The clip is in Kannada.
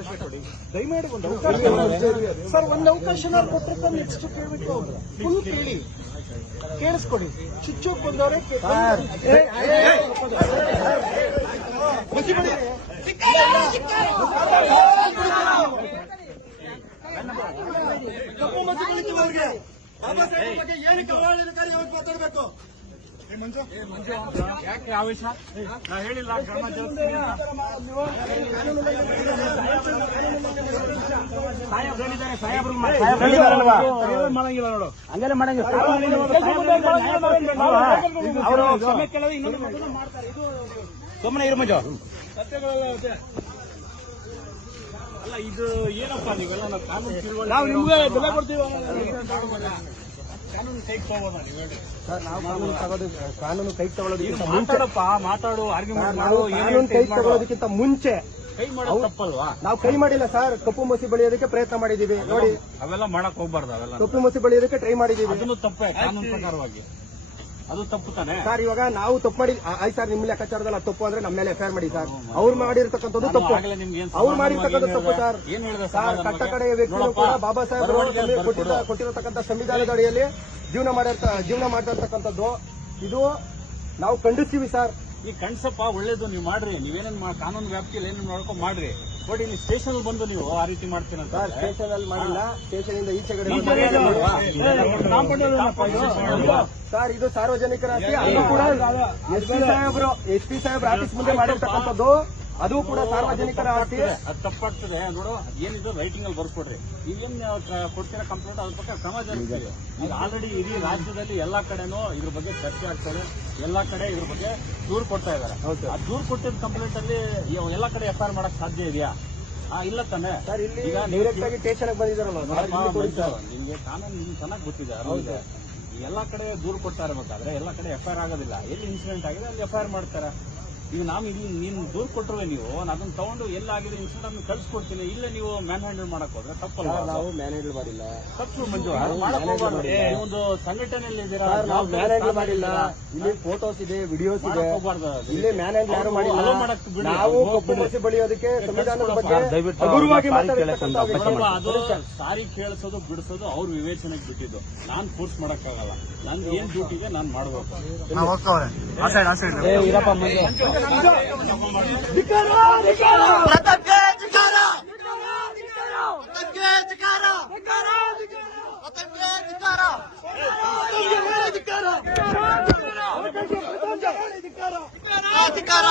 ಅವಕಾಶ ಕೊಡಿ, ದಯಮಾಡಿ ಒಂದು ಅವಕಾಶ ಸರ್, ಒಂದು ಅವಕಾಶ ಕೊಟ್ಟರೆ ನೆಕ್ಸ್ಟ್ ಕೇಳಬೇಕು. ಫುಲ್ ಕೇಳಿ, ಕೇಳಿಸ್ಕೊಡಿ. ಚುಚ್ಚೋಕ್ ಬಂದವ್ರೆ ಕಪ್ಪು ಮಸಿ ಬಳಿತವ್ರಿಗೆ ಬಾಬಾ ಸಾಹೇಬ್ ಬಗ್ಗೆ ಏನಕ್ಕೆ ಆಡಳಿತಕಾರಿ ಮಾತಾಡಬೇಕು? ಯಾಕೆ ಆವೇಶ? ನಾ ಹೇಳಿಲ್ಲ ಕ್ರಮ ಜರುಗಿಸ್ತೀನಿ ಅಂತ. ಸಾಹೇಬ್ರು ಮಾಡಂಗಿಲ್ಲ ನೋಡು, ಹಂಗೆಲ್ಲ ಮಾಡಂಗಿಲ್ಲ. ಅವರು ಕ್ಷಮೆ ಕೇಳೋದು ಇನ್ನೊಂದು ಮಾಡ್ತಾರೆ. ಇದು ಸುಮ್ಮನೆ ಇರು ಮಂಜು. ಅಲ್ಲ, ಇದು ಏನಪ್ಪ ನೀವೆಲ್ಲ ನಾವು ಕಾನೂನು ತಿಳುವಳಿಕೆ, ನಾವು ನಿಮ್ಗೆ ಬೆಲೆ ಕೊಡ್ತೀವಿ. ಕಾನೂನು ಕೈ ತಗೋಬೋದಾ ನೀವು ಹೇಳಿ ಸರ್? ನಾವು ಕಾನೂನು ಕೈ ತಗೊಳ್ಳೋದಕ್ಕಿಂತ ಮಾತಾಡಪ್ಪ, ಮಾತಾಡು, ಆರ್ಗ್ಯುಮೆಂಟ್ ಮಾಡು. ಕಾನೂನು ಕೈ ತಗೊಳ್ಳೋದಕ್ಕಿಂತ ಮುಂಚೆ ಕೈ ಮಾಡೋದು ತಪ್ಪಲ್ವಾ? ನಾವು ಕೈ ಮಾಡಿಲ್ಲ ಸರ್, ಕಪ್ಪು ಮಸಿ ಬಳಿಯೋದಕ್ಕೆ ಪ್ರಯತ್ನ ಮಾಡಿದೀವಿ ನೋಡಿ. ಅವೆಲ್ಲ ಮಾಡಕ್ ಹೋಗ್ಬಾರ್ದು. ಅವೆಲ್ಲ ಕಪ್ಪು ಮಸಿ ಬಳಿಯೋದಕ್ಕೆ ಟ್ರೈ ಮಾಡಿದೀವಿ. ಅದನ್ನು ತಪ್ಪೇ ಕಾನೂನು ಪ್ರಕಾರವಾಗಿ, ಅದು ತಪ್ಪು ತಾನೆ ಸರ್. ಇವಾಗ ನಾವು ತಪ್ಪು ಮಾಡಿ ಆಯ್ತು ಸರ್, ನಿಮ್ಮ ಲೆಕ್ಕಾಚಾರದಲ್ಲಿ ತಪ್ಪು ಅಂದ್ರೆ ನಮ್ಮ ಮೇಲೆ ಎಫ್ಐಆರ್ ಮಾಡಿ ಸರ್. ಅವ್ರು ಮಾಡಿರ್ತಕ್ಕಂಥದ್ದು ತಪ್ಪು, ಅವ್ರು ಮಾಡಿರ್ತಕ್ಕಂಥದ್ದು ತಪ್ಪು ಸರ್. ಸರ್, ಕಟ್ಟ ಕಡೆಯ ವ್ಯಕ್ತಿಗಳು ಕೂಡ ಬಾಬಾ ಸಾಹೇಬ್ ಕೊಟ್ಟಿರತಕ್ಕಂಥ ಸಂವಿಧಾನದ ಅಡಿಯಲ್ಲಿ ಜೀವನ ಮಾಡಿರ್ತಕ್ಕಂಥದ್ದು ಇದು ನಾವು ಖಂಡಿಸ್ತೀವಿ ಸರ್. ಈ ಕಣ್ಸಪ್ಪ ಒಳ್ಳೇದು, ನೀವು ಮಾಡ್ರಿ. ನೀವೇನೇನು ಕಾನೂನು ವ್ಯಾಪ್ತಿಯಲ್ಲಿ ಏನೇನು ನೋಡ್ಕೊಂಡು ಮಾಡ್ರಿ. ಬಟ್ ಇಲ್ಲಿ ಸ್ಟೇಷನ್ ಬಂದು ನೀವು ಆ ರೀತಿ ಮಾಡ್ತೀರಂತ ಸ್ಟೇಷನ್ ಅಲ್ಲಿ ಮಾಡಿಲ್ಲ. ಸ್ಟೇಷನ್ ಇಂದ ಈಚೆಗಡೆ ಸರ್, ಇದು ಸಾರ್ವಜನಿಕರ ಆಸ್ತಿ. ಅದು ಕೂಡ ಎಸ್ ಪಿ ಸಾಹೇಬ್ರ ಆಫೀಸ್ ಮುಂದೆ ಮಾಡಿರ್ತಕ್ಕಂಥದ್ದು, ಅದು ಕೂಡ ಸಾರ್ವಜನಿಕರ ಆಸ್ತಿ. ಅದು ತಪ್ಪಾಗ್ತದೆ ನೋಡು. ಏನಿದೆ ರೈಟಿಂಗ್ ಅಲ್ಲಿ ಬರ್ಕೊಡ್ರಿ. ನೀವೇನ್ ಕೊಡ್ತೀರಾ ಕಂಪ್ಲೇಂಟ್, ಅದ್ರ ಬಗ್ಗೆ ಕ್ರಮ ಜರುಗಿಸ್ತೀವಿ. ಈಗ ಆಲ್ರೆಡಿ ಇಡೀ ರಾಜ್ಯದಲ್ಲಿ ಎಲ್ಲಾ ಕಡೆನೂ ಇದ್ರ ಬಗ್ಗೆ ಚರ್ಚೆ ಆಗ್ತದೆ. ಎಲ್ಲಾ ಕಡೆ ಇದ್ರ ಬಗ್ಗೆ ದೂರು ಕೊಡ್ತಾ ಇದಾರೆ. ಆ ದೂರು ಕೊಟ್ಟಿದ್ದ ಕಂಪ್ಲೇಂಟ್ ಅಲ್ಲಿ ಎಲ್ಲಾ ಕಡೆ ಎಫ್ಐಆರ್ ಮಾಡಕ್ ಸಾಧ್ಯ ಇದೆಯಾ? ಇಲ್ಲ ತಾನೆ ಸರ್. ಇಲ್ಲಿ ಈಗ ಡೈರೆಕ್ಟ್ ಆಗಿ ಸ್ಟೇಷನ್ ಬಂದಿದ್ದಾರಲ್ಲ, ನಿಮ್ಗೆ ಕಾನೂನು ನಿಮ್ಗೆ ಚೆನ್ನಾಗಿ ಗೊತ್ತಿದೆ. ಎಲ್ಲಾ ಕಡೆ ದೂರು ಕೊಡ್ತಾ ಇರಬೇಕಾದ್ರೆ ಎಲ್ಲಾ ಕಡೆ ಎಫ್ಐಆರ್ ಆಗೋದಿಲ್ಲ. ಎಲ್ಲಿ ಇನ್ಸಿಡೆಂಟ್ ಆಗಿದೆ ಅಲ್ಲಿ ಎಫ್ಐಆರ್ ಮಾಡ್ತಾರೆ. ಈಗ ನಾವು ಇಲ್ಲಿ ನೀನು ದೂರು ಕೊಟ್ಟರೆ ನೀವು ಅದನ್ನ ತಗೊಂಡು ಎಲ್ಲಾಗಿದೆ ಇನ್ಸಿಡೆಂಟ್ ಅನ್ನು ಕಳ್ಸಿಕೊಡ್ತೀನಿ. ಇಲ್ಲೇ ನೀವು ಮ್ಯಾನ್ ಹ್ಯಾಂಡಲ್ ಮಾಡಕ್ ಹೋದ್ರೆ ತಪ್ಪಲ್ಲ. ನಾವು ಮ್ಯಾನ್ ಹ್ಯಾಂಡಲ್ ಮಾಡಿಲ್ಲ. ತಪ್ಪು ಮಂಜು, ಒಂದು ಸಂಘಟನೆಯಲ್ಲಿ ಇದ್ದೀರಾ, ನಾವು ಮ್ಯಾನ್ ಹ್ಯಾಂಡಲ್ ಮಾಡಿಲ್ಲ. ಇಲ್ಲಿ ಫೋಟೋಸ್ ಇದೆ, ವಿಡಿಯೋಸ್ ಇದೆ. ಇಲ್ಲಿ ಮ್ಯಾನ್ ಹ್ಯಾಂಡಲ್ ಯಾರು ಮಾಡಿಲ್ಲ. ನಾವು ಕಪ್ಪು ಮಸಿ ಬಳಿಯೋದಕ್ಕೆ ಸಂವಿಧಾನದ ಬಗ್ಗೆ ಹಗುರವಾಗಿ ಅದು ಸಾರಿ ಕೇಳಿಸೋದು ಬಿಡಿಸೋದು ಅವ್ರ ವಿವೇಚನೆಗೆ ಬಿಟ್ಟಿದ್ದು. ನಾನ್ ಫೋರ್ಸ್ ಮಾಡಕ್ಕಾಗಲ್ಲ. ನನ್ ಏನ್ ಡ್ಯೂಟಿಗೆ ನಾನ್ ಮಾಡ್ಬೇಕು. ಅಧಿಕಾರ